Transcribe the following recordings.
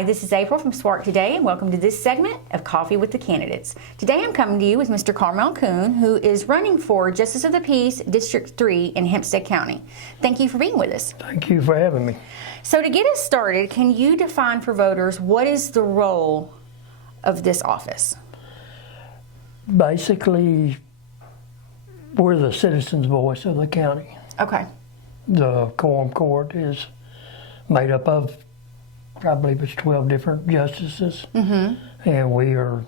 Hi, this is April from Spark Today, and welcome to this segment of Coffee with the Candidates. Today I'm coming to you with Mr. Karmel Kuhn, who is running for Justice of the Peace, District 3 in Hemspatead County. Thank you for being with us. Thank you for having me. So to get us started, can you define for voters what is the role of this office? Basically, we're the citizens' voice of the county. Okay. The quorum court is made up of, I believe it's 12 different justices, and we are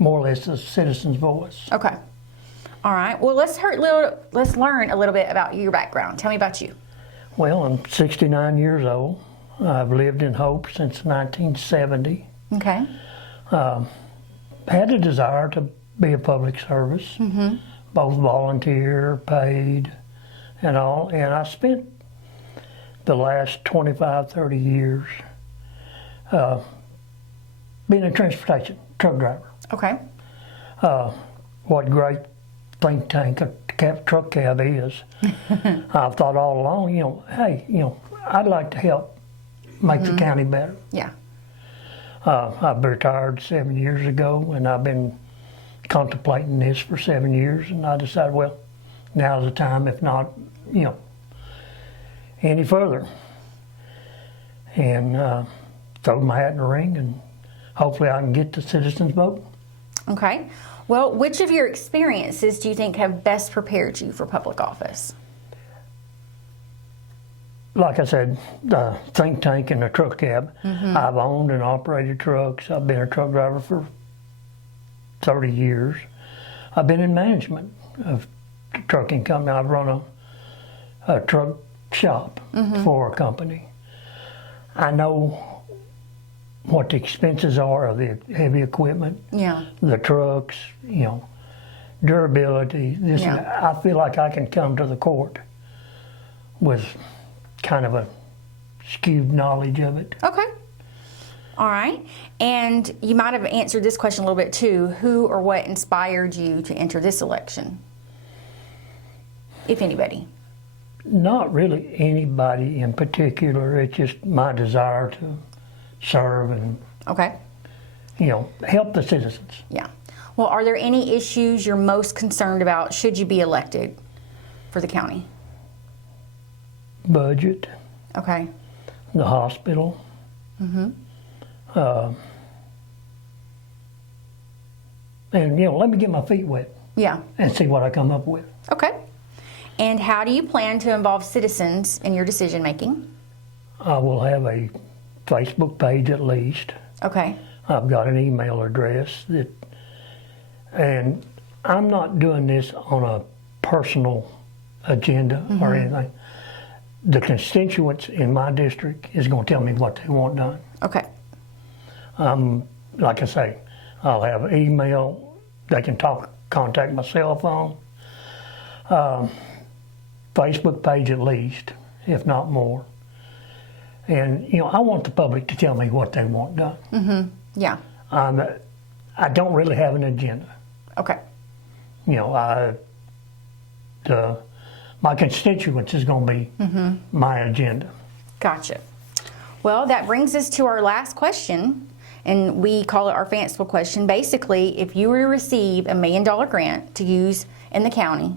more or less the citizens' voice. Okay. All right. Well, let's learn a little bit about your background. Tell me about you. Well, I'm 69 years old. I've lived in Hope since 1970. Okay. Had a desire to be a public service, both volunteer, paid, and all. And I spent the last 25, 30 years being a transportation truck driver. Okay. What great think tank a truck cab is. I've thought all along, hey, I'd like to help make the county better. Yeah. I've retired 7 years ago, and I've been contemplating this for 7 years, and I decided, well, now's the time, if not, any further. And throw my hat in the ring, and hopefully I can get the citizens' vote. Okay. Well, which of your experiences do you think have best prepared you for public office? Like I said, the think tank and the truck cab. I've owned and operated trucks. I've been a truck driver for 30 years. I've been in management of the trucking company. I've run a truck shop for a company. I know what the expenses are of the heavy equipment, the trucks, durability. This, I feel like I can come to the court with kind of a skewed knowledge of it. Okay. All right. And you might have answered this question a little bit too. Who or what inspired you to enter this election, if anybody? Not really anybody in particular. It's just my desire to serve and help the citizens. Yeah. Well, are there any issues you're most concerned about should you be elected for the county? Budget. Okay. The hospital. And let me get my feet wet. Yeah. And see what I come up with. Okay. And how do you plan to involve citizens in your decision making? I will have a Facebook page at least. Okay. I've got an email address and I'm not doing this on a personal agenda or anything. The constituents in my district is going to tell me what they want done. Okay. Like I say, I'll have email. They can contact my cell phone. Facebook page at least, if not more. And, I want the public to tell me what they want done. Yeah. I don't really have an agenda. Okay. My constituents is going to be my agenda. Gotcha. Well, that brings us to our last question, and we call it our fanciful question. Basically, if you were to receive $1 million grant to use in the county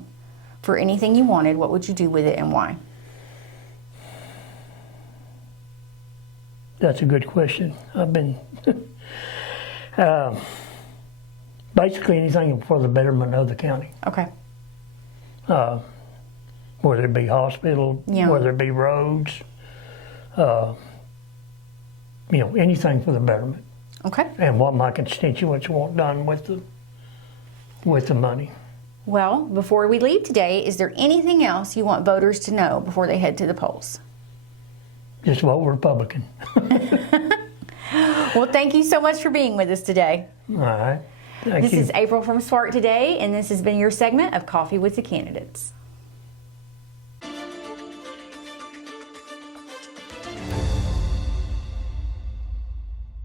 for anything you wanted, what would you do with it and why? That's a good question. I've been basically anything for the betterment of the county. Okay. Whether it be hospital, whether it be roads, anything for the betterment. Okay. And what my constituents want done with the money. Well, before we leave today, is there anything else you want voters to know before they head to the polls? Just vote Republican. Well, thank you so much for being with us today. All right. Thank you. This is April from Spark Today, and this has been your segment of Coffee with the Candidates.